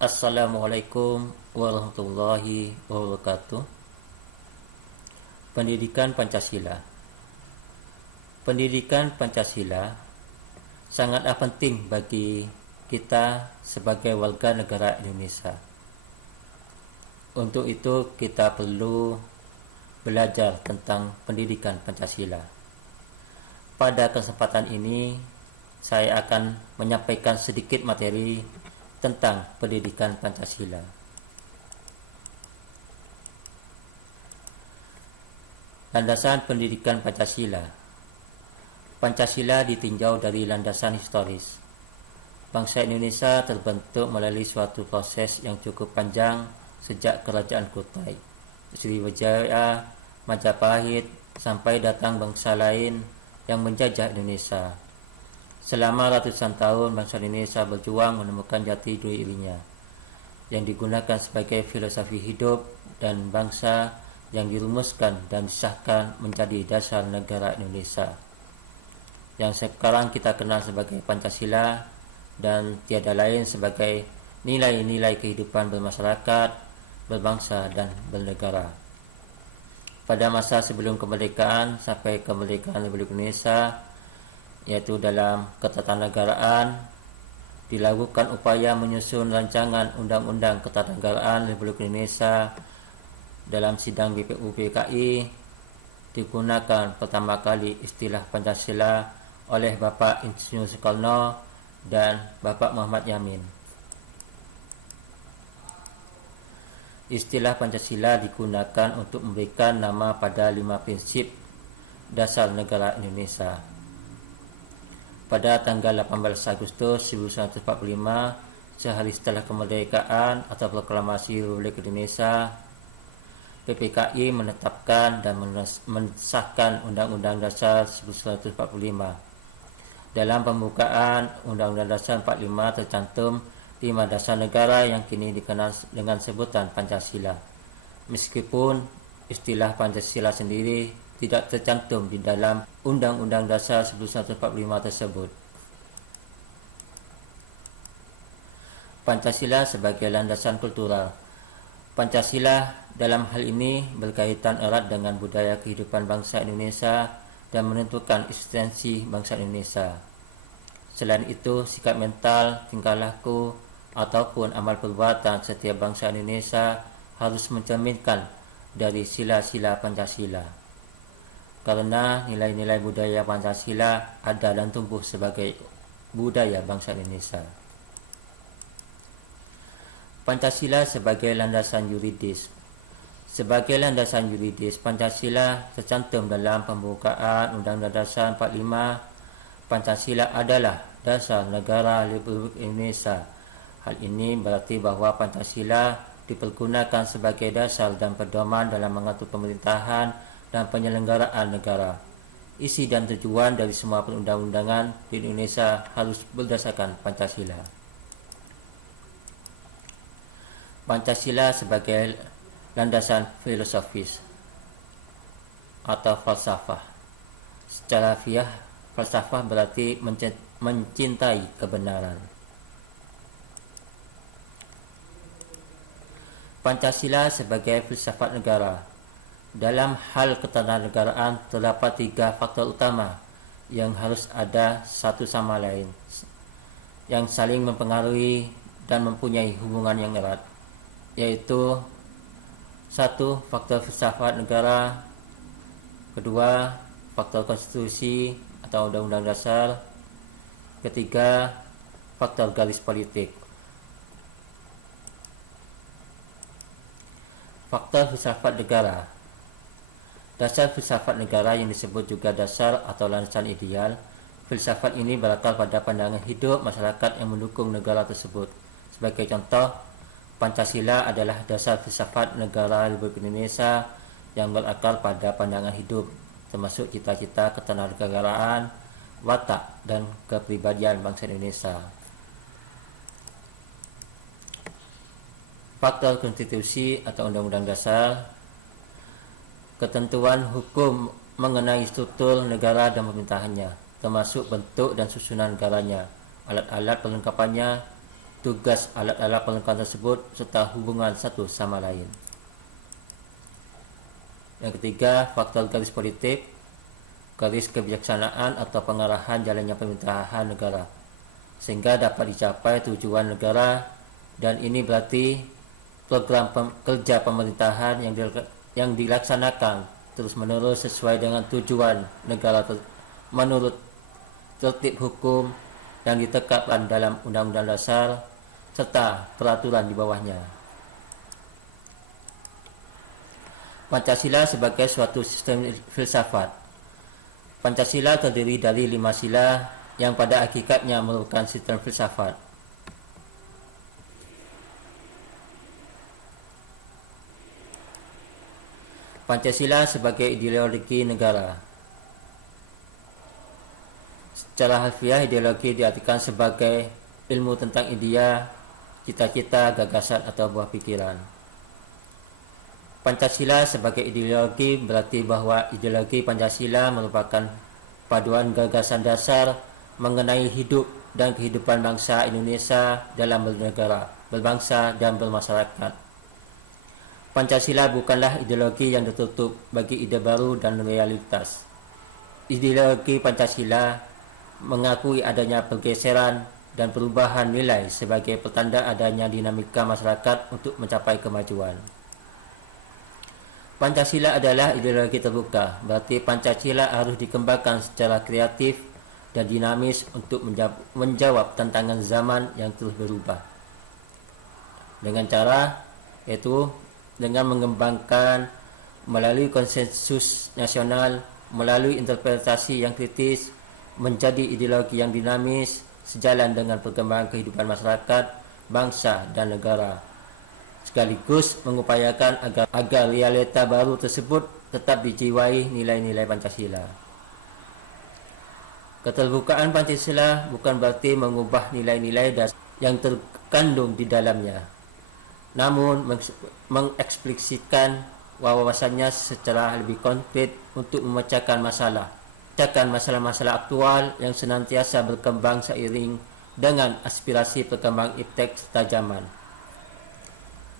Assalamualaikum warahmatullahi wabarakatuh. Pendidikan Pancasila. Pendidikan Pancasila sangatlah penting bagi kita sebagai warga negara Indonesia. Untuk itu kita perlu belajar tentang pendidikan Pancasila. Pada kesempatan ini saya akan menyampaikan sedikit materi tentang pendidikan Pancasila. Landasan pendidikan Pancasila. Pancasila ditinjau dari landasan historis. Bangsa Indonesia terbentuk melalui suatu proses yang cukup panjang sejak Kerajaan Kutai, Sriwijaya, Majapahit sampai datang bangsa lain yang menjajah Indonesia. Selama ratusan tahun bangsa Indonesia berjuang menemukan jati dirinya yang digunakan sebagai filosofi hidup dan bangsa yang dirumuskan dan disahkan menjadi dasar negara Indonesia yang sekarang kita kenal sebagai Pancasila dan tiada lain sebagai nilai-nilai kehidupan bermasyarakat, berbangsa dan bernegara. Pada masa sebelum kemerdekaan sampai kemerdekaan Republik Indonesia, yaitu dalam ketatanegaraan, dilakukan upaya menyusun rancangan Undang-Undang Ketatanegaraan Republik Indonesia. Dalam sidang BPUPKI digunakan pertama kali istilah Pancasila oleh Bapak Insinyur Soekarno dan Bapak Muhammad Yamin. Istilah Pancasila digunakan untuk memberikan nama pada 5 prinsip dasar negara Indonesia. Pada tanggal 18 Agustus 1945, sehari setelah kemerdekaan atau proklamasi Republik Indonesia, PPKI menetapkan dan mensahkan Undang-Undang Dasar 1945. Dalam pembukaan Undang-Undang Dasar 45 tercantum 5 dasar negara yang kini dikenal dengan sebutan Pancasila. Meskipun istilah Pancasila sendiri tidak tercantum di dalam Undang-Undang Dasar 1945 tersebut. Pancasila sebagai landasan kultural. Pancasila dalam hal ini berkaitan erat dengan budaya kehidupan bangsa Indonesia dan menentukan eksistensi bangsa Indonesia. Selain itu, sikap mental, tingkah laku, ataupun amal perbuatan setiap bangsa Indonesia harus mencerminkan dari sila-sila Pancasila. Karena nilai-nilai budaya Pancasila ada dan tumbuh sebagai budaya bangsa Indonesia. Pancasila sebagai landasan yuridis. Sebagai landasan yuridis, Pancasila tercantum dalam pembukaan Undang-Undang Dasar 45. Pancasila adalah dasar negara Republik Indonesia. Hal ini berarti bahwa Pancasila dipergunakan sebagai dasar dan pedoman dalam mengatur pemerintahan dan penyelenggaraan negara. Isi dan tujuan dari semua perundang-undangan di Indonesia harus berdasarkan Pancasila. Pancasila sebagai landasan filosofis atau falsafah. Secara fiqh, falsafah berarti mencintai kebenaran. Pancasila sebagai filsafat negara. Dalam hal ketatanegaraan terdapat 3 faktor utama yang harus ada satu sama lain, yang saling mempengaruhi dan mempunyai hubungan yang erat, yaitu 1. Faktor filsafat negara, 2. Faktor konstitusi atau undang-undang dasar, 3. Faktor garis politik. Faktor filsafat negara. Dasar filsafat negara yang disebut juga dasar atau landasan ideal. Filsafat ini berakar pada pandangan hidup masyarakat yang mendukung negara tersebut. Sebagai contoh, Pancasila adalah dasar filsafat negara Republik Indonesia yang berakar pada pandangan hidup, termasuk cita-cita ketanahnegaraan, watak, dan kepribadian bangsa Indonesia. Faktor konstitusi atau undang-undang dasar. Ketentuan hukum mengenai struktur negara dan pemerintahannya, termasuk bentuk dan susunan negaranya, alat-alat perlengkapannya, tugas alat-alat perlengkapan tersebut serta hubungan satu sama lain. Yang ketiga, faktor garis politik, garis kebijaksanaan atau pengarahan jalannya pemerintahan negara sehingga dapat dicapai tujuan negara, dan ini berarti program kerja pemerintahan yang dilaksanakan terus-menerus sesuai dengan tujuan negara menurut tertib hukum yang ditetapkan dalam Undang-Undang Dasar serta peraturan di bawahnya. Pancasila sebagai suatu sistem filsafat. Pancasila terdiri dari 5 sila yang pada hakikatnya merupakan sistem filsafat. Pancasila sebagai ideologi negara. Secara harfiah, ideologi diartikan sebagai ilmu tentang idea, cita-cita, gagasan atau buah pikiran. Pancasila sebagai ideologi berarti bahwa ideologi Pancasila merupakan paduan gagasan dasar mengenai hidup dan kehidupan bangsa Indonesia dalam bernegara, berbangsa, dan bermasyarakat. Pancasila bukanlah ideologi yang tertutup bagi ide baru dan realitas. Ideologi Pancasila mengakui adanya pergeseran dan perubahan nilai sebagai pertanda adanya dinamika masyarakat untuk mencapai kemajuan. Pancasila adalah ideologi terbuka, berarti Pancasila harus dikembangkan secara kreatif dan dinamis untuk menjawab tantangan zaman yang terus berubah. Dengan cara yaitu dengan mengembangkan melalui konsensus nasional, melalui interpretasi yang kritis, menjadi ideologi yang dinamis sejalan dengan perkembangan kehidupan masyarakat, bangsa, dan negara, sekaligus mengupayakan agar realita baru tersebut tetap dijiwai nilai-nilai Pancasila. Keterbukaan Pancasila bukan berarti mengubah nilai-nilai yang terkandung di dalamnya, namun mengeksplisitkan wawasannya secara lebih konkret untuk memecahkan masalah-masalah aktual yang senantiasa berkembang seiring dengan aspirasi perkembangan iptek serta zaman.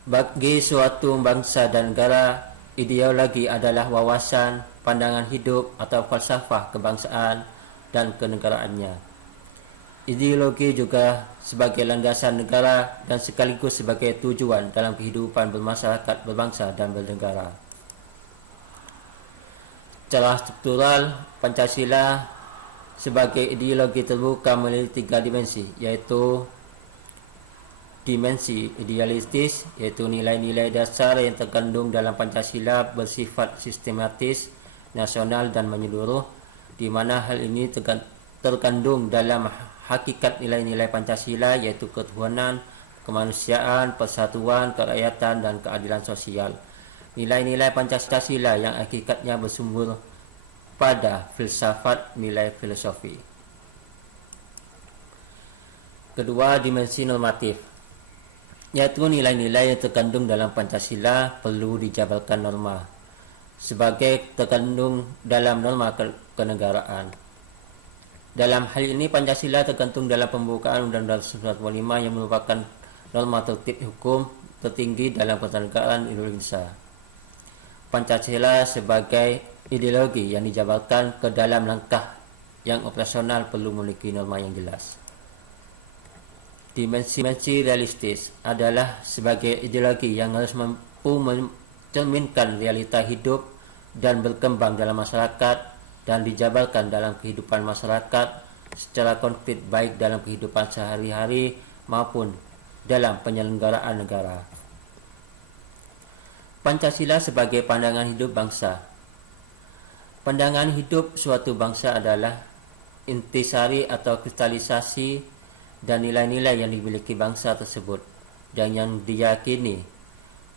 Bagi suatu bangsa dan negara, ideologi adalah wawasan, pandangan hidup atau falsafah kebangsaan dan kenegaraannya. Ideologi juga sebagai landasan negara dan sekaligus sebagai tujuan dalam kehidupan bermasyarakat, berbangsa, dan bernegara. Secara struktural, Pancasila sebagai ideologi terbuka memiliki 3 dimensi, yaitu dimensi idealistis, yaitu nilai-nilai dasar yang terkandung dalam Pancasila bersifat sistematis, nasional, dan menyeluruh, di mana hal ini terkandung dalam hakikat nilai-nilai Pancasila, yaitu ketuhanan, kemanusiaan, persatuan, kerakyatan, dan keadilan sosial. Nilai-nilai Pancasila yang hakikatnya bersumber pada filsafat nilai filosofi. Kedua, dimensi normatif, yaitu nilai-nilai yang terkandung dalam Pancasila perlu dijabarkan norma sebagai terkandung dalam norma kenegaraan. Dalam hal ini Pancasila tergantung dalam pembukaan Undang-Undang 1945 yang merupakan norma tertib hukum tertinggi dalam ketatanegaraan Indonesia. Pancasila sebagai ideologi yang dijabarkan ke dalam langkah yang operasional perlu memiliki norma yang jelas. Dimensi realistis adalah sebagai ideologi yang harus mampu mencerminkan realita hidup dan berkembang dalam masyarakat dan dijabarkan dalam kehidupan masyarakat secara konkret, baik dalam kehidupan sehari-hari maupun dalam penyelenggaraan negara. Pancasila sebagai pandangan hidup bangsa. Pandangan hidup suatu bangsa adalah intisari atau kristalisasi dan nilai-nilai yang dimiliki bangsa tersebut dan yang diyakini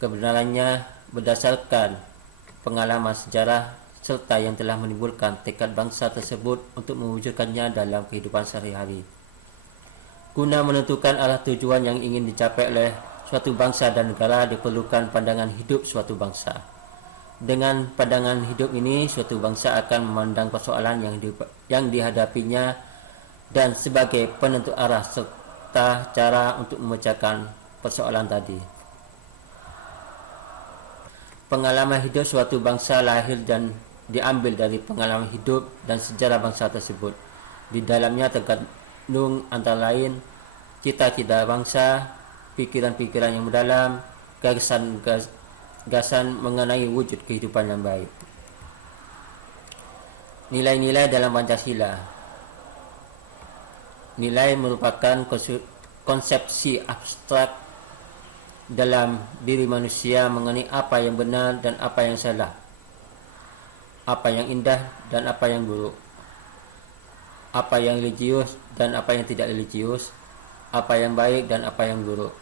kebenarannya berdasarkan pengalaman sejarah serta yang telah menimbulkan tekad bangsa tersebut untuk mewujudkannya dalam kehidupan sehari-hari. Guna menentukan arah tujuan yang ingin dicapai oleh suatu bangsa dan negara, diperlukan pandangan hidup suatu bangsa. Dengan pandangan hidup ini, suatu bangsa akan memandang persoalan yang dihadapinya dan sebagai penentu arah fakta cara untuk memecahkan persoalan tadi. Pengalaman hidup suatu bangsa lahir dan diambil dari pengalaman hidup dan sejarah bangsa tersebut. Di dalamnya terkandung antara lain cita-cita bangsa, pikiran-pikiran yang mendalam, gagasan mengenai wujud kehidupan yang baik. Nilai-nilai dalam Pancasila. Nilai merupakan konsepsi abstrak dalam diri manusia mengenai apa yang benar dan apa yang salah, apa yang indah dan apa yang buruk, apa yang religius dan apa yang tidak religius, apa yang baik dan apa yang buruk.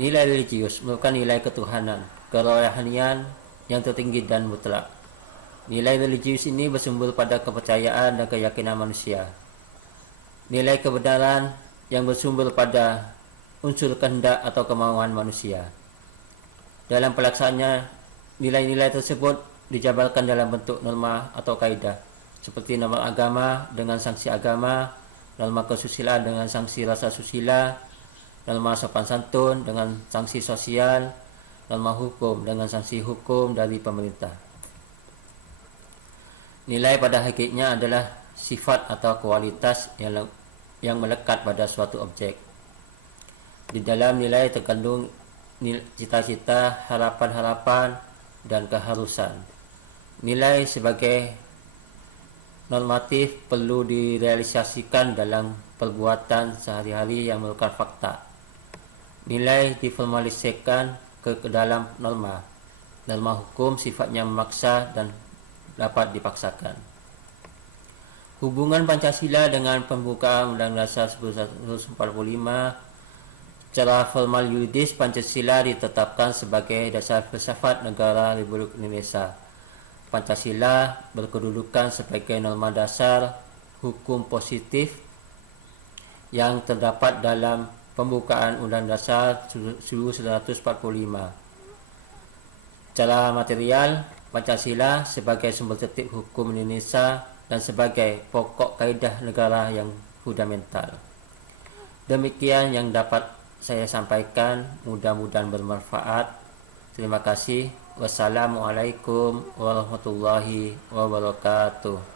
Nilai religius merupakan nilai ketuhanan, kerohanian yang tertinggi dan mutlak. Nilai religius ini bersumber pada kepercayaan dan keyakinan manusia. Nilai kebenaran yang bersumber pada unsur kehendak atau kemauan manusia. Dalam pelaksanaannya, nilai-nilai tersebut dijabarkan dalam bentuk norma atau kaidah, seperti norma agama dengan sanksi agama, norma kesusilaan dengan sanksi rasa susila, norma sopan santun dengan sanksi sosial, norma hukum dengan sanksi hukum dari pemerintah. Nilai pada hakikatnya adalah sifat atau kualitas yang melekat pada suatu objek. Di dalam nilai terkandung cita-cita, harapan-harapan, dan keharusan. Nilai sebagai normatif perlu direalisasikan dalam perbuatan sehari-hari yang merupakan fakta. Nilai diformalisasikan ke dalam norma. Norma hukum sifatnya memaksa dan dapat dipaksakan. Hubungan Pancasila dengan pembukaan Undang-Undang Dasar 1945. Secara formal yuridis, Pancasila ditetapkan sebagai dasar filsafat negara Republik Indonesia. Pancasila berkedudukan sebagai norma dasar hukum positif yang terdapat dalam pembukaan Undang-Undang Dasar 1945. Secara material, Pancasila sebagai sumber tertib hukum Indonesia dan sebagai pokok kaidah negara yang fundamental. Demikian yang dapat saya sampaikan, mudah-mudahan bermanfaat. Terima kasih. Wassalamualaikum warahmatullahi wabarakatuh.